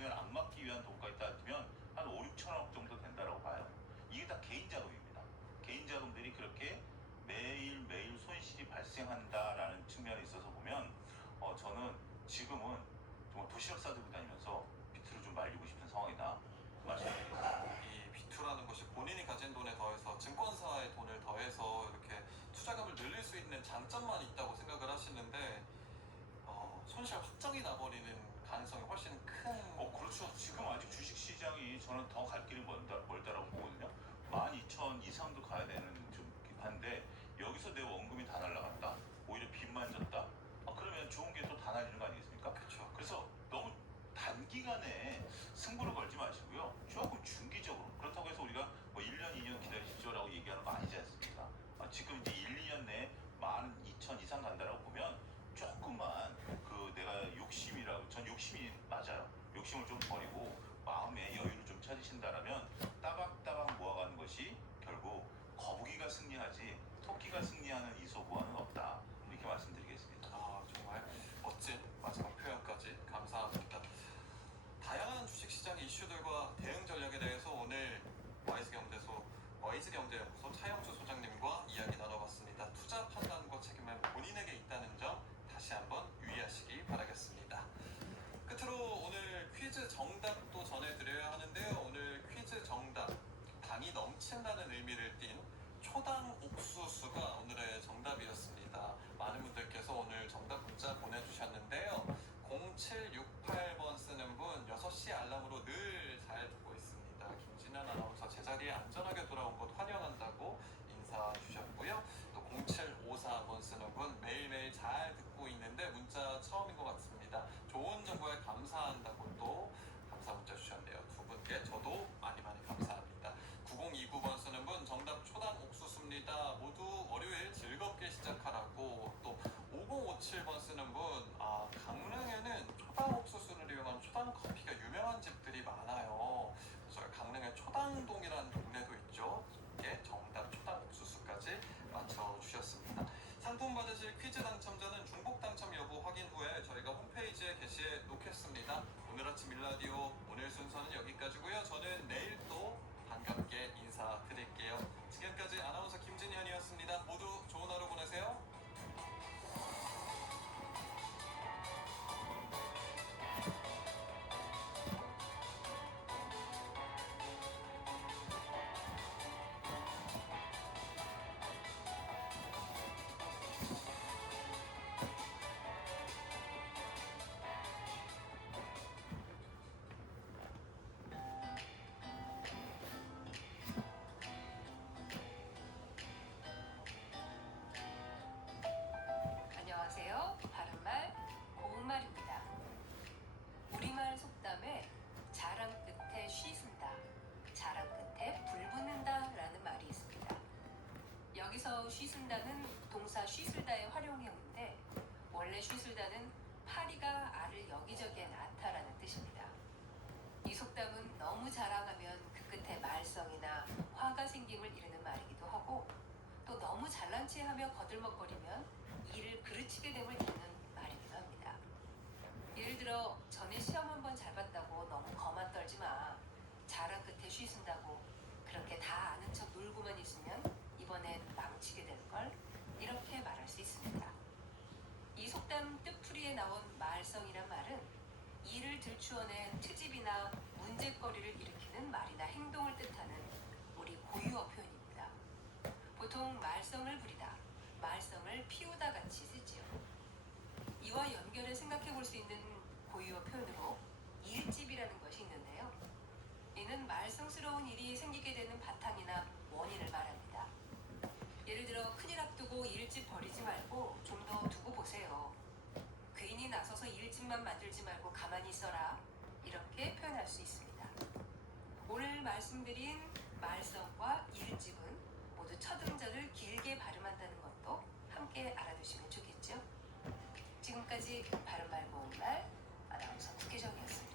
은행을 안 막기 위한 돈까지 따지면 한 5, 6천억 정도 된다고 봐요. 이게 다 개인 자금입니다. 개인 자금들이 그렇게 매일매일 손실이 발생한다라는 측면에 있어서 보면 저는 지금은 정말 도시락 싸들고 다니면서 비트를 좀 말리고 싶은 상황이다 말씀드리겠습니다. 이 비투라는 것이 본인이 가진 돈에 더해서 증권사의 돈을 더해서 이렇게 투자금을 늘릴 수 있는 장점만 있다고 생각을 하시는데 손실 확정이 나버리는 가능성이 훨씬 큰. 그렇죠. 지금 아직 주식시장이 저는 더 갈 길이 멀다라고 보거든요. 12,000 이상도 가야 되는 좀 한데 여기서 내 원금이 다 날라갔다. 오히려 빚만 졌다. 그러면 좋은 게 또 다 날리는 거 아니겠습니까? 그렇죠. 그래서 너무 단기간에 승부를 걸지 마시고요. 조금 중기적으로. 그렇다고 해서 우리가 뭐 1년, 2년 기다리십시오라고 얘기하는 거 아니지 않습니까? 지금 이제 1, 2년 내에 12,000 이상 간다라고 보면 조금만 내가 욕심이라고, 전 욕심이 맞아요. 욕심을 좀 버리고 마음의 여유를 좀 찾으신다라면 따박따박 모아가는 것이 결국 거북이가 승리하지 토끼가 승리하는 이소구와는 없다. 이렇게 말씀드리겠습니다. 정말 멋진 마지막 표현까지 감사합니다. 다양한 주식시장의 이슈들과 대응 전략에 대해서 오늘 YG경제연구소 차영주 소장님과 이야기 나눠봤습니다. 투자 판단과 책임은 본인에게 있다는 점 다시 한번 유의하시기 바라겠습니다. 끝으로 오늘 퀴즈 정답도 전해드려야 하는데요. 오늘 퀴즈 정답, 당이 넘친다는 의미를 띤 초당 옥수수가 오늘의 정답이었습니다. 많은 분들께서 오늘 정답 문자 보내주셨는데요. 0768번 쓰는 분 6시 알람으로 늘 잘 듣고 있습니다. 김진현 아나운서 제자리에 안전하게 돌아온 것 환영한다고 인사 주셨고요. 또 0754번 쓰는 분 매일매일 잘 듣고 있는데 문자 처음인 것 같습니다. 좋은 정보에 감사한다고 또 감사 문자 주셨네요. 두 분께 저도 많이 감사합니다. 9029번 쓰는 분 정답 초당 옥수수입니다. 모두 월요일 즐겁게 시작하라고. 또 5057번 쓰는 분 강릉에는 초당 옥수수를 이용한 초당 커피가 유명한 집들이 많아요. 그래서 강릉에 초당동이라는 동네도 있죠. 이게 정답 초당 옥수수까지 맞춰주셨습니다. 상품 받으실 퀴즈 당첨자는 중복 당첨 여부 확인 후에 저희가 홈페이지에 게시해 놓겠습니다. 오늘 아침 일라디오 오늘 순서는 여기까지고요. 저는 내일 또 반갑게 인사드릴게요. 지금까지 아나운서 김진현이었습니다. 모두 좋은 하루 보내세요. 안녕하세요. 바른말 고운말입니다. 우리말 속담에 자랑 끝에 쉬 쓴다, 자랑 끝에 불 붙는다 라는 말이 있습니다. 여기서 쉬 쓴다는 동사 쉬슬다의 활용형인데 원래 쉬슬다는 파리가 알을 여기저기에 낳다라는 뜻입니다. 이 속담은 너무 자랑하면 그 끝에 말썽이나 화가 생김을 이르는 말이기도 하고 또 너무 잘난 체하며 거들먹거리면 일을 그르치게 됨을 이르는 말이기도 합니다. 예를 들어 전에 시험 한번 잘 봤다고 너무 거만 떨지 마, 자랑 끝에 쉬 쓴다고 그렇게 다 아는 척 놀고만 있으면 이번엔 망치게 될걸, 이렇게 말할 수 있습니다. 이 속담 뜻풀이에 나온 말썽이란 말은 일을 들추어낸 트집이나 문제거리를 일으키는 말이나 행동을 뜻하는 우리 고유어 표현입니다. 보통 말썽을 부리다, 말썽을 피우다 같이 쓰지요. 이와 연결해 생각해 볼 수 있는 고유어 표현으로 일집이라는 것이 있는데요. 이는 말썽스러운 일이 생기게 되는 바탕이나 원인을 말합니다. 예를 들어 큰일 앞두고 일집 버리지 말고 좀 더 두고 보세요. 괜히 나서서 일집만 만들지 말고 가만히 있어라, 이렇게 표현할 수 있습니다. 오늘 말씀드린 말썽과 일집은 모두 첫 음절을 길게 발음한다는 것도 함께 알아두시면 좋겠죠? 지금까지 바른말 고운말 아나운서 국혜정이었습니다.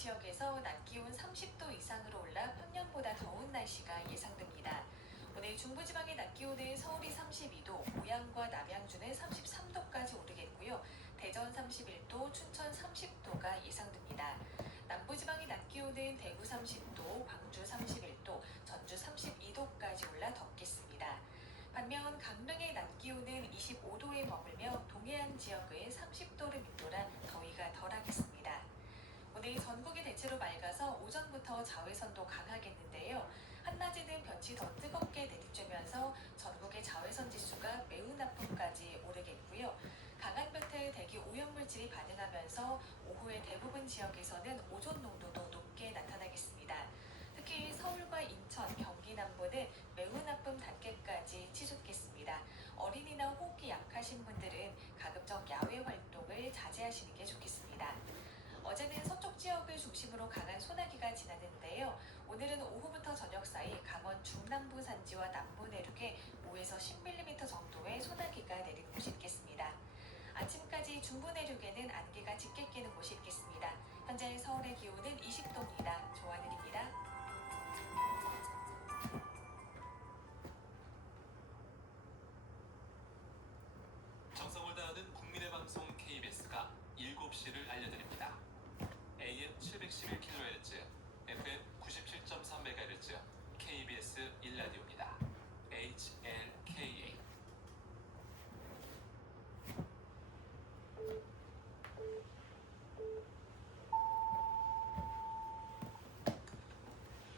지역에서 낮 기온 30도 이상으로 올라 평년보다 더운 날씨가 예상됩니다. 오늘 중부지방의 낮 기온은 서울이 32도, 고양과 남양주는 33도까지 오르겠고요. 대전 31도, 춘천 30도가 예상됩니다. 남부지방의 낮 기온은 대구 30도, 광주 31도, 전주 32도까지 올라 덥겠습니다. 반면 강릉의 낮 기온은 25도에 머물며 동해안 지역은 30도를 밑돌아 더위가 덜하겠습니다. 오늘 전국이 대체로 맑아서 오전부터 자외선도 강하겠는데요. 한낮에는 볕이 더 뜨겁게 내리쬐면서 전국의 자외선 지수가 매우 나쁨까지 오르겠고요. 강한 볕에 대기 오염물질이 반응하면서 오후에 대부분 지역에서는 오존 농도도 높게 나타나겠습니다. 특히 서울과 인천, 경기 남부는 매우 나쁨 단계까지 치솟겠습니다. 어린이나 호흡기 약하신 분들은 가급적 야외 활동을 자제하시는 게 좋겠습니다. 어제는 서쪽 지역을 중심으로 강한 소나기가 지났는데요. 오늘은 오후부터 저녁 사이 강원 중남부 산지와 남부 내륙에 5에서 10mm 정도의 소나기가 내리는 곳이 있겠습니다. 아침까지 중부 내륙에는 안개가 짙게 끼는 곳이 있겠습니다. 현재 서울의 기온은 20도입니다. 조하늘입니다. 정성을 다하는 국민의 방송 KBS가 7시를 알려드립니다. AM 711kHz, FM 97.3MHz, KBS 1라디오입니다. HLKA.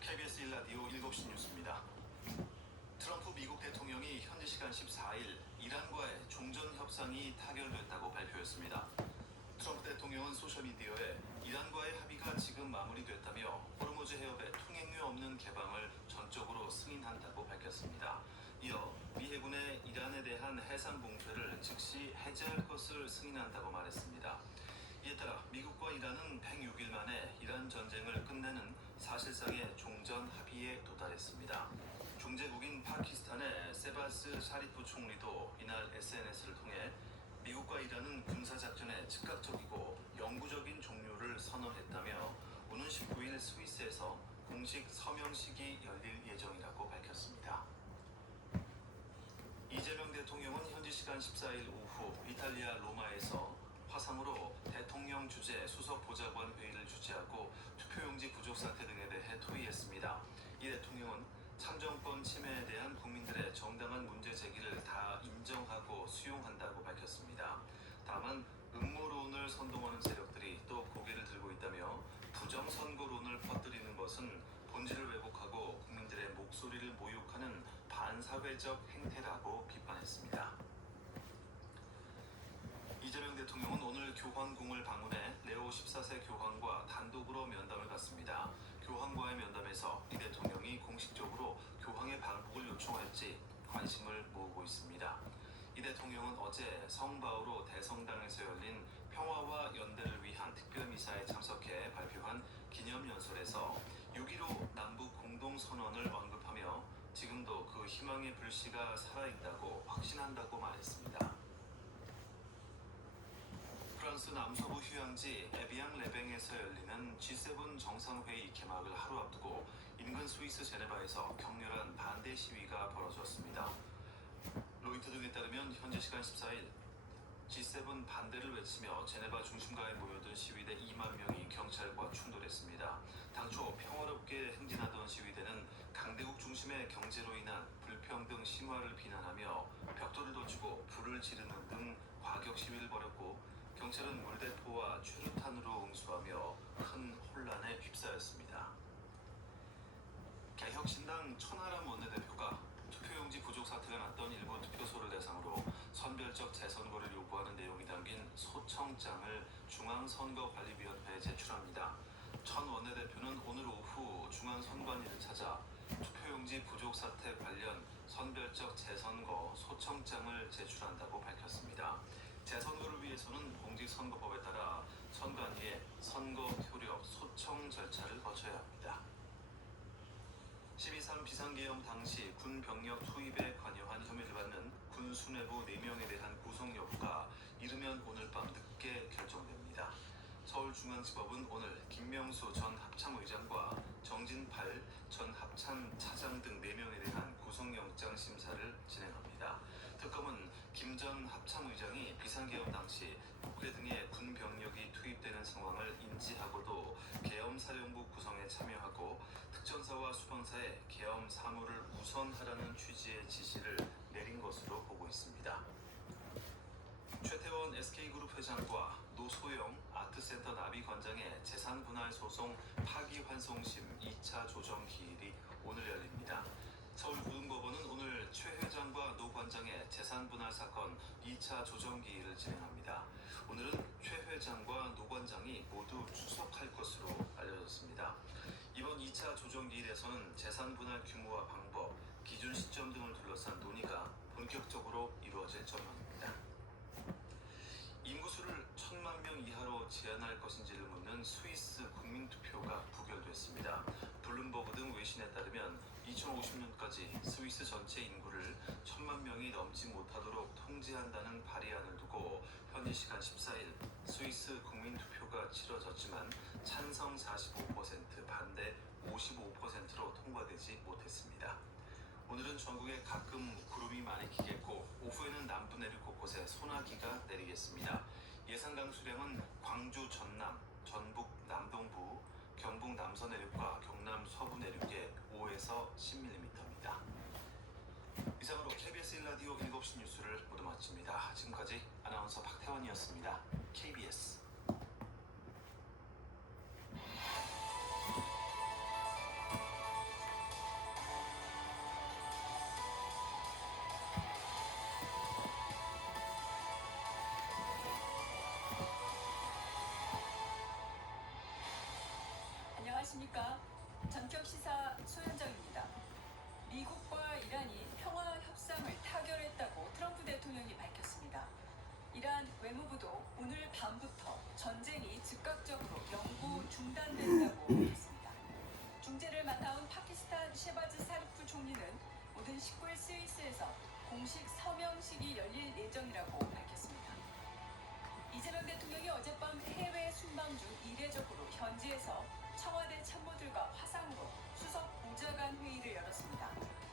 KBS 1라디오 7시 뉴스입니다. 트럼프 미국 대통령이 현지 시간 14일 이란과의 종전 협상이 타결됐다고 발표했습니다. 트럼프 대통령은 소셜미디어에 이란과의 합의가 지금 마무리됐다며 호르무즈 해협의 통행료 없는 개방을 전적으로 승인한다고 밝혔습니다. 이어 미 해군의 이란에 대한 해상 봉쇄를 즉시 해제할 것을 승인한다고 말했습니다. 이에 따라 미국과 이란은 106일 만에 이란 전쟁을 끝내는 사실상의 종전 합의에 도달했습니다. 중재국인 파키스탄의 세바스 샤리프 총리도 이날 SNS를 통해 미국과 이란은 군사작전의 즉각적이고 영구적인 종료를 선언했다며 오는 19일 스위스에서 공식 서명식이 열릴 예정이라고 밝혔습니다. 이재명 대통령은 현지 시간 14일 오후 이탈리아 로마에서 화상으로 대통령 주재 수석 보좌관 회의를 주재하고 투표용지 부족 사태 등에 대해 토의했습니다. 이 대통령은 참정권 침해에 대한 국민들의 정당한 문제 제기를 다 인정하고 수용한다고 밝혔습니다. 다만 음모론을 선동하는 세력들이 또 고개를 들고 있다며 부정선거론을 퍼뜨리는 것은 본질을 왜곡하고 국민들의 목소리를 모욕하는 반사회적 행태라고 비판했습니다. 이재명 대통령은 오늘 교황궁을 방문해 레오 14세 교황과 단독으로 면담을 갖습니다. 교황과의 면담에서 이 대통령이 공식적으로 교황의 방북을 요청할지 관심을 모으고 있습니다. 이 대통령은 어제 성바오로 대성당에서 열린 평화와 연대를 위한 특별미사에 참석해 발표한 기념연설에서 6.15 남북 공동선언을 언급하며 지금도 그 희망의 불씨가 살아있다고 확신한다고 말했습니다. 프랑스 남서부 휴양지 에비앙 레뱅에서 열리는 G7 정상회의 개막을 하루 앞두고 인근 스위스 제네바에서 격렬한 반대 시위가 벌어졌습니다. 로이터 등에 따르면 현지 시간 14일 G7 반대를 외치며 제네바 중심가에 모여든 시위대 2만 명이 경찰과 충돌했습니다. 당초 평화롭게 행진하던 시위대는 강대국 중심의 경제로 인한 불평등 심화를 비난하며 벽돌을 던지고 불을 지르는 등 과격 시위를 벌였고 경찰은 물대포와 최루탄으로 응수하며 큰 혼란에 휩싸였습니다. 개혁신당 천하람 원내대표가 투표용지 부족 사태가 났던 일부 투표소를 대상으로 선별적 재선거를 요구하는 내용이 담긴 소청장을 중앙선거관리위원회에 제출합니다. 천 원내대표는 오늘 오후 중앙선관위를 찾아 투표용지 부족 사태 관련 선별적 재선거 소청장을 제출한다고 밝혔습니다. 재선거를 위해서는 공직선거법에 따라 선관위에 선거 효력 소청 절차를 거쳐야 합니다. 12.3 비상계엄 당시 군 병력 투입에 관여한 혐의를 받는 군 수뇌부 4명에 대한 구속 여부가 이르면 오늘 밤 늦게 결정됩니다. 서울중앙지법은 오늘 김명수 전 합참의장과 정진팔 전 합참차장 등 4명에 대한 구속영장 심사를 진행합니다. 특검은 김 전 합참의장이 비상계엄 당시 국회 등의 군병력이 투입되는 상황을 인지하고도 계엄사령부 구성에 참여하고 특전사와 수방사에 계엄 사무를 우선하라는 취지의 지시를 내린 것으로 보고 있습니다. 최태원 SK그룹 회장과 노소영 아트센터 나비관장의 재산분할 소송 파기환송심 2차 조정 기일이 오늘 열립니다. 서울고등법원은 오늘 최 회장과 노 관장의 재산분할 사건 2차 조정 기일을 진행합니다. 오늘은 최 회장과 노 관장이 모두出석할 것으로 알려졌습니다. 이번 2차 조정 기일에서는 재산분할 규모와 방법, 기준 시점 등을 둘러싼 논의가 본격적으로 이루어질 전망입니다. 인구수를 1,000만 명 이하로 제한할 것인지를 묻는 스위스 국민투표가 부결됐습니다. 블룸버그 등 외신에 따르면 2050년까지 스위스 전체 인구를 1,000만 명이 넘지 못하도록 통제한다는 발의안을 두고 현지 시간 14일 스위스 국민투표가 치러졌지만 찬성 45%, 반대 55%로 통과되지 못했습니다. 오늘은 전국에 가끔 구름이 많이 끼겠고 오후에는 남부 내륙 곳곳에 소나기가 내리겠습니다. 예상 강수량은 광주 전남, 전북 남동부, 경북 남서 내륙과 경남 서부 내륙에 5에서 10mm입니다. 이상으로 KBS 1라디오 7시 뉴스를 모두 마칩니다. 지금까지 아나운서 박태원이었습니다. KBS 안녕하십니까. 전격시사 소현정입니다. 미국과 이란이 평화 협상을 타결했다고 트럼프 대통령이 밝혔습니다. 이란 외무부도 오늘 밤부터 전쟁이 즉각적으로 영구 중단된다고 밝혔습니다. 중재를 맡아온 파키스탄 셰바즈 사리프 총리는 오는 19일 스위스에서 공식 서명식이 열릴 예정이라고 밝혔습니다. 이재명 대통령이 어젯밤 해외 순방 중 이례적으로 현지에서 청와대 참모들과 화상으로 수석 보좌관 회의를 열었습니다.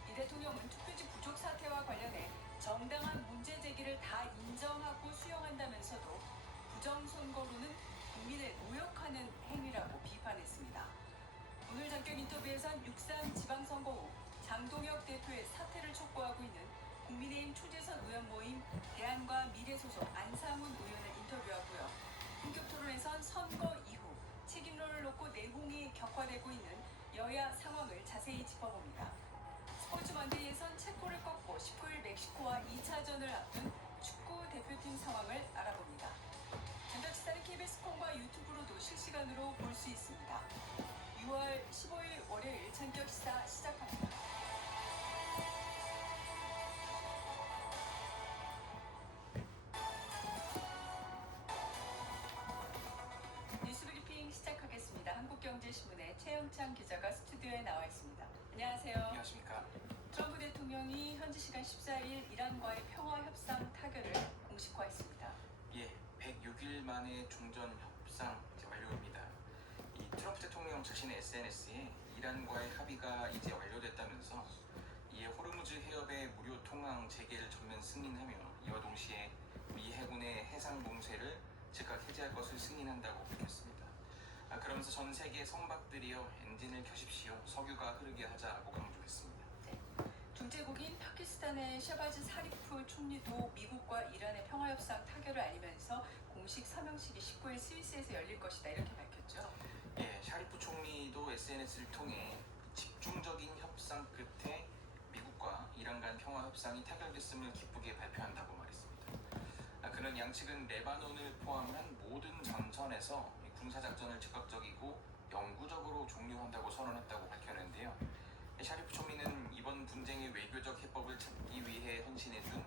이 대통령은 투표지 부족 사태와 관련해 정당한 문제 제기를 다 인정하고 수용한다면서도 부정선거로는 국민을 모욕하는 행위라고 비판했습니다. 오늘 전격 인터뷰에선 6.3 지방선거 후 장동혁 대표의 사퇴를 촉구하고 있는 국민의힘 초재선 의원 모임 대안과 미래소속 안상훈 의원을 인터뷰하고요. 본격 토론에선 선거 이후 책임론을 놓고 내홍이 격화되고 있는 여야 상황을 자세히 짚어봅니다. 스포츠 먼데이에선 체코를 꺾고 19일 멕시코와 2차전을 앞둔 축구 대표팀 상황을 알아봅니다. 전자치사는 KBS 콩과 유튜브로도 실시간으로 볼 수 있습니다. 6월 15일 월요일 전격시사 시작합니다. 뉴스브리핑 시작하겠습니다. 한국경제신문의 최영찬 기자가 스튜디오에 나와 있습니다. 안녕하세요. 안녕하십니까. 트럼프 대통령이 현지 시간 14일 이란과의 평화협상 타결을 공식화했습니다. 예, 106일 만에 종전 협상 이제 완료입니다. 이 트럼프 대통령 자신의 SNS에 이란과의 합의가 이제 완료됐다면서 이에 호르무즈 해협의 무료 통항 재개를 전면 승인하며 이와 동시에 미 해군의 해상 봉쇄를 즉각 해제할 것을 승인한다고 밝혔습니다. 그러면서 전 세계 선박들이여 엔진을 켜십시오. 석유가 흐르게 하자고 강조했습니다. 중재국인 파키스탄의 셰바즈 사리프 총리도 미국과 이란의 평화협상 타결을 알리면서 공식 서명식이 19일 스위스에서 열릴 것이다 이렇게 밝혔죠. 예, 샤리프 총리도 SNS를 통해 집중적인 협상 끝에 미국과 이란 간 평화 협상이 타결됐음을 기쁘게 발표한다고 말했습니다. 그는 양측은 레바논을 포함한 모든 전선에서 군사작전을 즉각적이고 영구적으로 종료한다고 선언했다고 밝혔는데요. 샤리프 총리는 이번 분쟁의 외교적 해법을 찾기 위해 헌신해준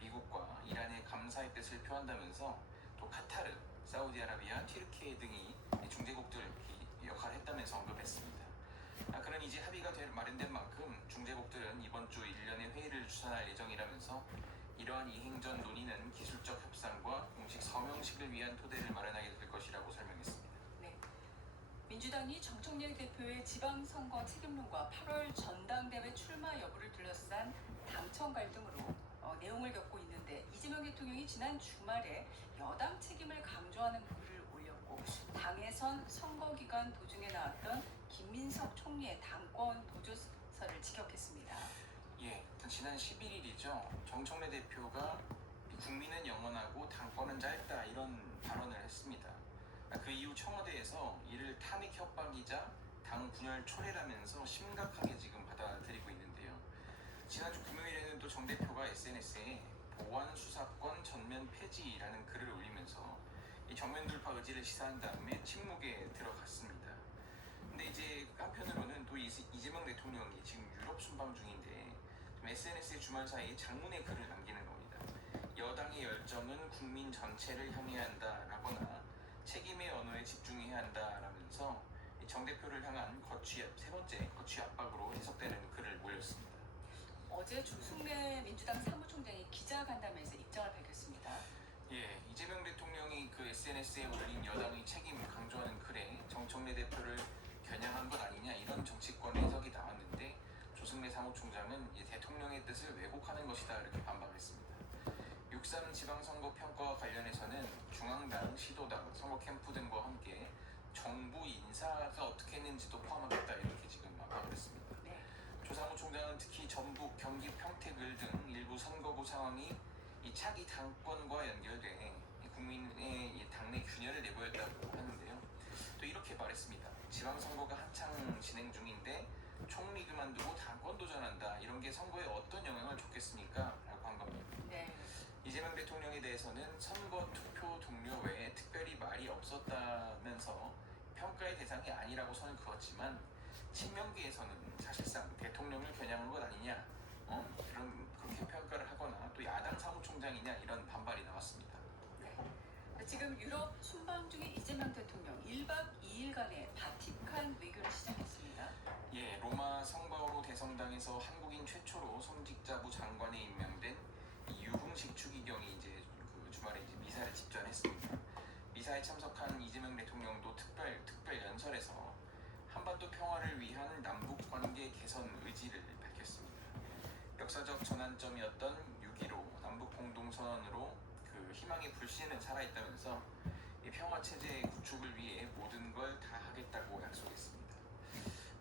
미국과 이란의 감사의 뜻을 표한다면서 또 카타르, 사우디아라비아, 튀르키예 등이 중재국들 역할을 했다면서 언급했습니다. 그는 이제 합의가 마련된 만큼 중재국들은 이번 주 일련의 회의를 주선할 예정이라면서 이러한 이러한 이행전 논의는 기술적 협상과 공식 서명식을 위한 토대를 마련하게 될 것이라고 설명했습니다. 네. 민주당이 정청래 대표의 지방선거 책임론과 8월 전당대회 출마 여부를 둘러싼 당청 갈등으로 내용을 겪고 있는데 이재명 대통령이 지난 주말에 여당 책임을 강조하는 글을 올렸고 당에선 선거 기간 도중에 나왔던 김민석 총리의 당권 보조서를 직격했습니다. 예, 지난 11일이죠. 정청래 대표가 국민은 영원하고 당권은 짧다 이런 발언을 했습니다. 그 이후 청와대에서 이를 탄핵 협박이자 당 분열 초래라면서 심각하게 지금 받아들이고 있는데요. 지난주 금요일에는 또 정 대표가 SNS에 보안 수사권 전면 폐지라는 글을 올리면서 이 정면 돌파 의지를 시사한 다음에 침묵에 들어갔습니다. 근데 이제 한편으로는 또 이재명 대통령이 지금 유럽 순방 중인데 SNS에 주말 사이에 장문의 글을 남기는 겁니다. 여당의 열정은 국민 전체를 향해야 한다라거나 책임의 언어에 집중해야 한다라면서 정 대표를 향한 세 번째 거취 압박으로 해석되는 글을 올렸습니다. 어제 조승래 민주당 사무총장이 기자간담회에서 입장을 밝혔습니다. 예, 이재명 대통령이 그 SNS에 올린 여당의 책임 강조하는 글에 정청래 대표를 겨냥한 것 아니냐 이런 정치권 해석이 나왔는데 조승래 사무총장은 대통령의 뜻을 왜곡하는 것이다 이렇게 반박했습니다. 6.3 지방선거 평가와 관련해서는 중앙당, 시도당, 선거 캠프 등과 함께 정부 인사가 어떻게 했는지도 포함하겠다 이렇게 지금 압박을 했습니다. 네. 조 사무총장은 특히 전북, 경기, 평택을 등 일부 선거구 상황이 이 차기 당권과 연결돼 국민의 당내 균열을 내보였다고 하는데요. 또 이렇게 말했습니다. 지방선거가 한창 진행 중인데 총리 그만두고 당권 도전한다. 이런 게 선거에 어떤 영향을 줬겠습니까? 라고 한 겁니다. 네. 이재명 대통령에 대해서는 선거 투표 동료 외에 특별히 말이 없었다면서 평가의 대상이 아니라고 선을 그었지만 친명계에서는 사실상 대통령을 겨냥한 것 아니냐 그렇게 평가를 하거나 또 야당 사무총장이냐 이런 반발이 나왔습니다. 네. 지금 유럽 순방 중인 이재명 대통령 1박 2일간의 바티칸 외교를 시작했습니다. 예, 로마 성바오로 대성당에서 한국인 최초로 성직자부 장관에 임명된 유흥식 추기경이 이제 그 주말에 이제 미사를 집전했습니다. 미사에 참석한 이재명 대통령도 특별 연설에서 한반도 평화를 위한 남북 관계 개선 의지를 밝혔습니다. 역사적 전환점이었던 6.15 남북 공동선언으로 그 희망의 불씨는 살아있다면서 이 평화 체제 구축을 위해 모든 걸 다 하겠다고 약속했습니다.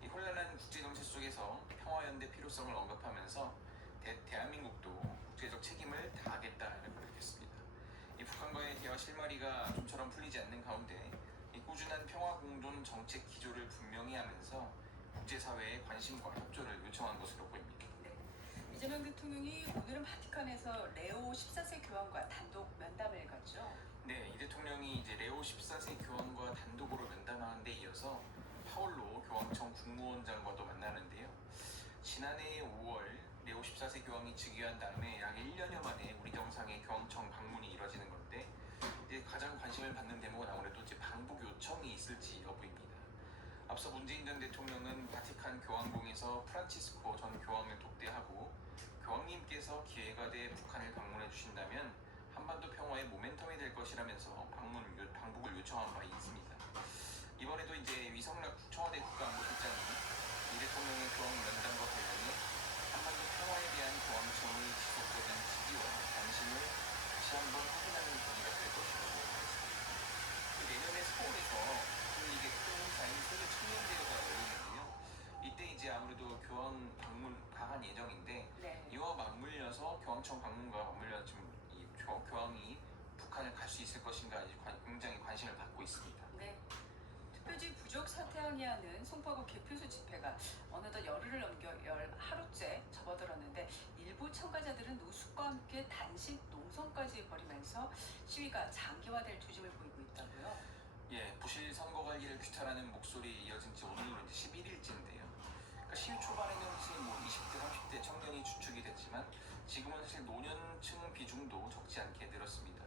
이 혼란한 국제 정세 속에서 평화 연대 필요성을 언급하면서 대한민국도 국제적 책임을 다하겠다라고 밝혔습니다. 이 북한과의 대화 실마리가 좀처럼 풀리지 않는 가운데 이 꾸준한 평화 공존 정책 기조를 분명히 하면서 국제사회의 관심과 협조를 요청한 것으로 보입니다. 네. 이재명 대통령이 오늘은 바티칸에서 레오 14세 교황과 단독 면담을 갖죠. 네, 이 대통령이 이제 레오 14세 교황과 단독으로 면담하는 데 이어서 파올로 교황청 국무원장과도 만나는데요. 지난해 5월 레오 14세 교황이 즉위한 다음에 약 1년여 만에 우리 정상의 교황청 방문이 이뤄지는 건데 이제 가장 관심을 받는 대목은 아무래도 이제 방북 요청이 있을지 여부입니다. 앞서 문재인 전 대통령은 바티칸 교황궁에서 프란치스코 전 교황을 독대하고 교황님께서 기회가 돼 북한을 방문해 주신다면 한반도 평화의 모멘텀이 될 것이라면서 방북을 요청한 바 있습니다. 이번에도 이제 위성락 청와대 국가안보실장이 이 대통령의 교황 면담과 관련해 한반도 평화에 대한 교황청의 지속적인 지지와 관심을 다시 한번 확인하는 분위기가 될 것이라고 말했습니다. 내년에 서울에서 이게 큰 행사인 세계 청년대회가 열리는데요. 이때 이제 아무래도 교황 방문 가한 예정인데 네. 이와 맞물려서 교황청 방문과 맞물려 지금 이 교황이 북한을 갈 수 있을 것인가 이제 굉장히 관심을 받고 있습니다. 네. 투표지 부족 사태 항의하는 송파구 개표소 집회가 어느덧 열흘을 넘겨 하루째 접어들었는데 일부 참가자들은 노숙과 함께 단식 농성까지 벌이면서 시위가 장기화될 조짐을 보이고 있다고요. 예, 부실 선거 관리를 규탄하는 목소리 이어진 지 오늘로 이제 11일째인데요. 그러니까 시위 초반에는 사실 20대, 30대 청년이 주축이 됐지만 지금은 사실 노년층 비중도 적지 않게 늘었습니다.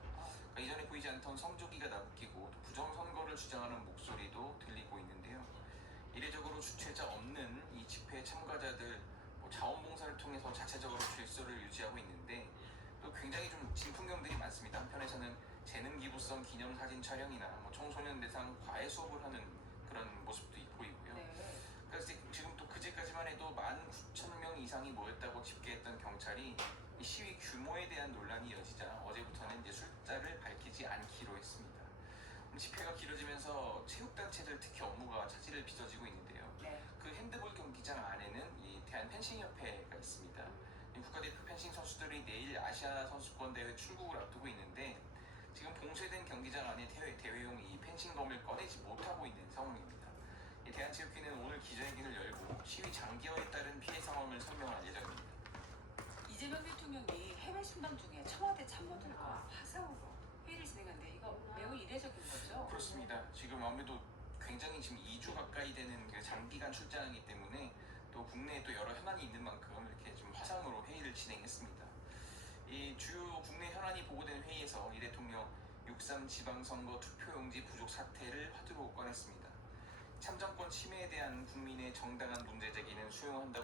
그러니까 이전에 보이지 않던 성조기가 나부끼고 또 부정선거를 주장하는 목소리도 들리고 있는데요. 이례적으로 주최자 없는 이 집회 참가자들 자원봉사를 통해서 자체적으로 질서를 유지하고 있는데 또 굉장히 내부성 기념사진 촬영이나 뭐 청소년 대상 과외 수업을 하는 그런 모습도 보이고요. 네. 그래서 지금 또 그제까지만 해도 19,000명 이상이 모였다고 집계했던 경찰이 이 시위 규모에 대한 논란이 이어지자 어제부터는 이제 숫자를 밝히지 않기로 했습니다. 집회가 길어지면서 체육단체들 특히 업무가 차질을 빚어지고 있는데요. 네. 그 핸드볼 경기장 안에는 이 대한펜싱협회가 있습니다. 이 국가대표 펜싱 선수들이 내일 아시아 선수권 대회 출국을 앞두고 있는데 지금 봉쇄된 경기장 안에 대회용 이 펜싱검을 꺼내지 못하고 있는 상황입니다. 이 대한체육회는 오늘 기자회견을 열고 시위 장기화에 따른 피해 상황을 설명할 예정입니다. 이재명 대통령이 해외 순방 중에 청와대 참모들과 화상으로 회의를 진행하는데 이거 매우 이례적인 거죠? 그렇습니다. 지금 아무래도 굉장히 지금 2주 가까이 되는 그 장기간 출장이기 때문에 또 국내에 또 여러 현안이 있는 만큼 이렇게 좀 화상으로 회의를 진행했습니다. 이 주요 국내 현안이 보고된 회의에서 이 대통령 6.3 지방선거 투표용지 부족 사태를 화두로 꺼냈습니다. 참정권 침해에 대한 국민의 정당한 문제 제기는 수용한다고